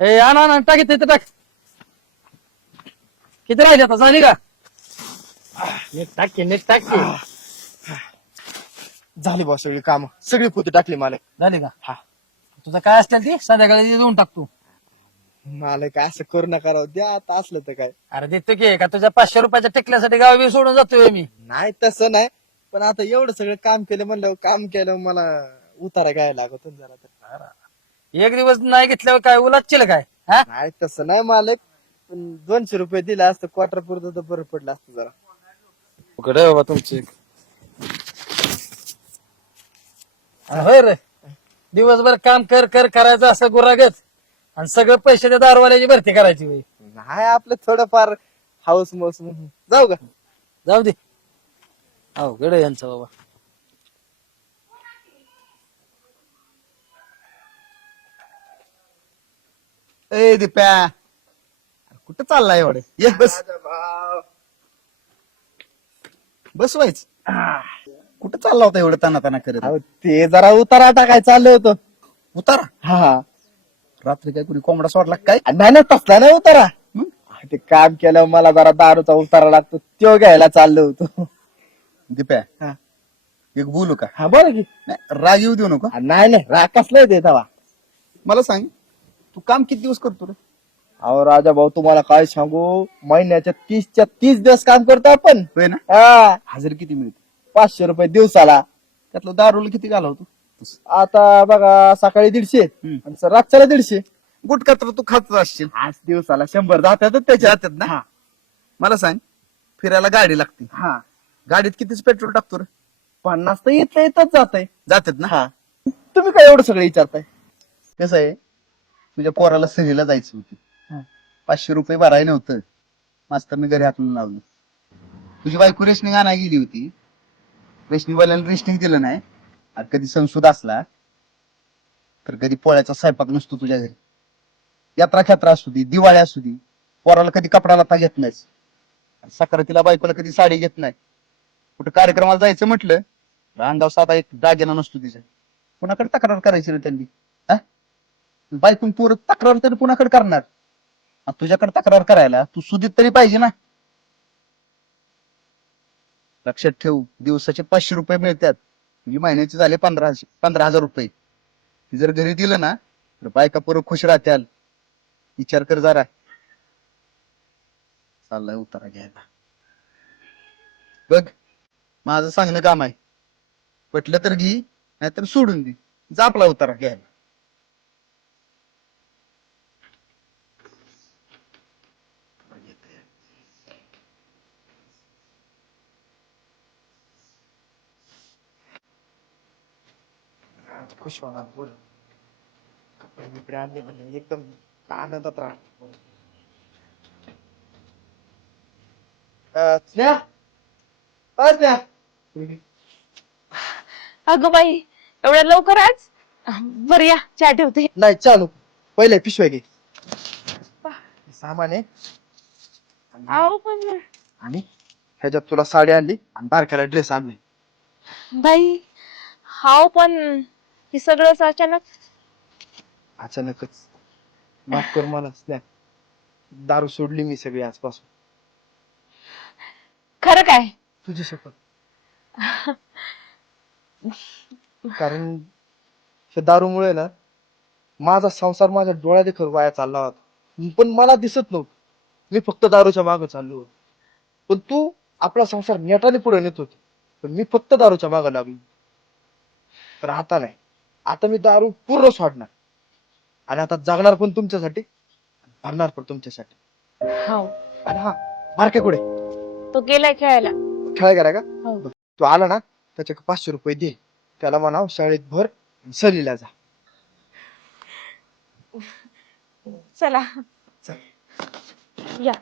ए आण आण टाक तिथे टाक. किती राहिले आता झाली का? नीट टाक की, नीट टाक की. झाली बॉस सगळी काम सगळी पोती टाकली मालक. झाली का? हा. तुझं काय असतील ती संध्याकाळी देऊन टाक तू. मालक असं करू नका राव द्या आता असलं तर काय. अरे देतो की का तुझ्या 500 रुपयाच्या टिकल्यासाठी गाव बी सोडून जातोय मी. नाही तसं नाही पण आता एवढं सगळं काम केलं म्हणलं काम केलं मला उतारा घ्यायला लागत जरा तर. एक दिवस नाही घेतल्यावर काय उलाचशील काय? हा नाही तसं नाही मालक पण 200 रुपये दिला असतं क्वार्टर पुरतं तर बरं पडलं असतं जरा. उघड बाबा तुमची. होय रे, दिवसभर काम कर कर करायचं असं गुरागच आणि सगळं पैसे त्या दारवाल्याची भरती करायची होय. नाही आपलं थोडंफार हाऊस मौस म्हणून जाऊ का. जाऊ दे. अवघड आहे यांचं बाबा. ए दिप्या कुठं चाललाय एवढे ये बस बस व्हायच कुठं चालला होता एवढं ताना ताना करत अहो, ते जरा उतारा टाकाय चाललं होतं. उतारा हा रात्री काय कुणी कोंबडा सोडला का काय नाही ना तसला नाही उतारा. मग? ते काम केलं मला जरा दारूचा उतारा लागतो तो घ्यायला चाललो होतो. दिप्या हा. एक बोलू का हा बोला की. नाही राग येऊ देऊ नको नाही नाही राग कसला ते तवा. मला सांग तू काम किती दिवस करतो रे अहो राजा भाऊ तुम्हाला काय सांगू महिन्याच्या 30च्या 30 दिवस काम करतो आपण. होय ना हा हजेरी किती मिळते 500 रुपये दिवसाला. त्यातलं दारूला किती घालवतो आता बघा सकाळी 150 आणि रातच्याला 150. गुटखा तर तू खात असशील आज दिवसाला 100 जातात त्याच्या. जातात ना मला सांग फिरायला गाडी लागते हा गाडीत कितीच पेट्रोल टाकतो रे 50 तर इथलं इथंच जात आहे. जातात ना हा तुम्ही काय एवढं सगळं विचारताय. कसं आहे तुझ्या पोराला सहलीला जायचं होतं हा. 500 रुपये भरायला नव्हतं मास्तरने घरी हाकलून लावलं. तुझी बायको रेशनिंग आणायला गेली होती रेशनिंगवाल्याला रेशनिंग दिलं नाही आणि कधी संसद असला तर कधी पोळ्याचा स्वयंपाक नसतो तुझ्या घरी. यात्रा खेत्रा असू दे दिवाळी असू दे पोराला कधी कपडा लता घेत नाहीस सक्रातीला बायकोला कधी साडी घेत नाही. कुठं कार्यक्रमाला जायचं म्हटलं अंगावर साधा एक दागिना नसतो तिच्या. कुणाकडे तक्रार करायची रे त्यांनी हा बायकून पोरं तक्रार तरी कुणाकडे करणार आणि तुझ्याकडे तक्रार करायला तू सुधीत तरी पाहिजे ना. लक्षात ठेव दिवसाचे 500 रुपये मिळतात म्हणजे महिन्याचे झाले 15,000 रुपये. ती जर घरी दिलं ना तर बायका पोरं खुश राहत्याल. विचार कर जरा. चाललाय उतारा घ्यायला बघ माझं सांगणं काम आहे पटलं तर घे नाहीतर सोडून दे जा आपला उतारा घ्यायला. खुश होणार बोल. कपडे बिपडे आणले म्हणजे एकदम आनंदात राहा. स्नेहा स्नेहा अगं बाई एवढ्या लवकर आज बर या चहा ठेवते. नाही चालू पहिले पिशव्या घे सामान आहे अहो पण आणि ह्याच्यात तुला साडी आणली आणि बारक्याला ड्रेस आणले. बाई हाव पण हे सगळंच अचानक. अचानकच माफ कर मला स्नेहा दारू सोडली मी सगळी आजपासून. खरं काय? तुझी शपथ. कारण त्या दारूमुळे ना माझा संसार माझ्या डोळ्यादेखत वाया चालला होता पण मला दिसत नव्हतं. मी फक्त दारूच्या मागे चाललो होतो पण तू आपला संसार नेटाने पुढे नेत होती पण मी फक्त दारूच्या मागे लागलो. तर आता नाही आता मी दारू पूर्ण सोडणार आणि आता जगणार पण तुमच्यासाठी भरणार पण तुमच्यासाठी. हो आणि हा बारक्या कुठे तो गेलाय खेळायला. खेळाय करा का हो तू आला ना त्याच्या 500 रुपये दे त्याला म्हणाव शाळेत भर सहलीला जा. चला चल. या.